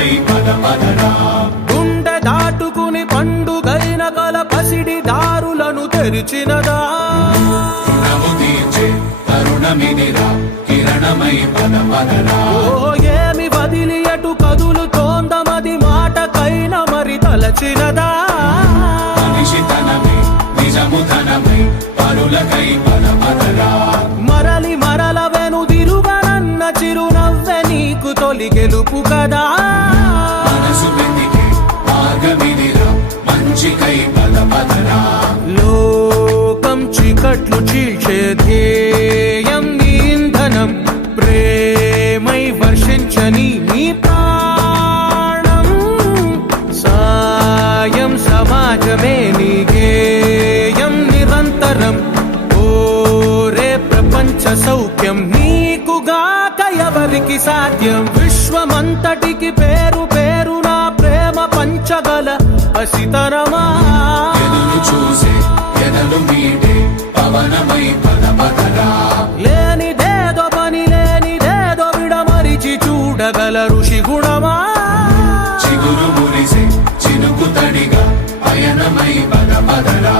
కిరణమై పద పదరా. గుండె దాటుకుని పండుగైన కల పసిడి దారులను తెరిచినదా. రుణము తీర్చే తరుణమిదిరా కిరణమై పద పదరా. ఓ ఏమి వదిలి అటు కదులుతోందమది మాటకైన మరి తలచినదా. మనిషితనమే నిజముధనమై పరులకై పద పదరా. మరలి మరల వెనుదిరుగనన్న చిరునవ్వె నీకు తొలి గెలుపు కదా. మనసు వెతికే మార్గమిదిరా మంచికై పద పదరా. లోకం చీకట్లు చీల్చే ధ్యేయం నీ ఇంధనం ప్రేమై వర్షించని నీ ప్రాణం. సాయం సమాజమే నీ గేయం నిరంతరం. ఓరే ప్రపంచ సౌఖ్యం నీకుగాక ఎవరికి సాధ్యం. విశ్వమంతటికి పేరు పేరు నా ప్రేమ పంచగల పసితనమా. ఎదురు చూసే ఎదలు మీటే పవనమై పద పదరా. లేనిదేదో పని లేనిదేదో విడమరిచి చూడగల ఋషి గుణమా. చిగురు మురిసే చినుకు తడిగా పయనమై పద పదరా.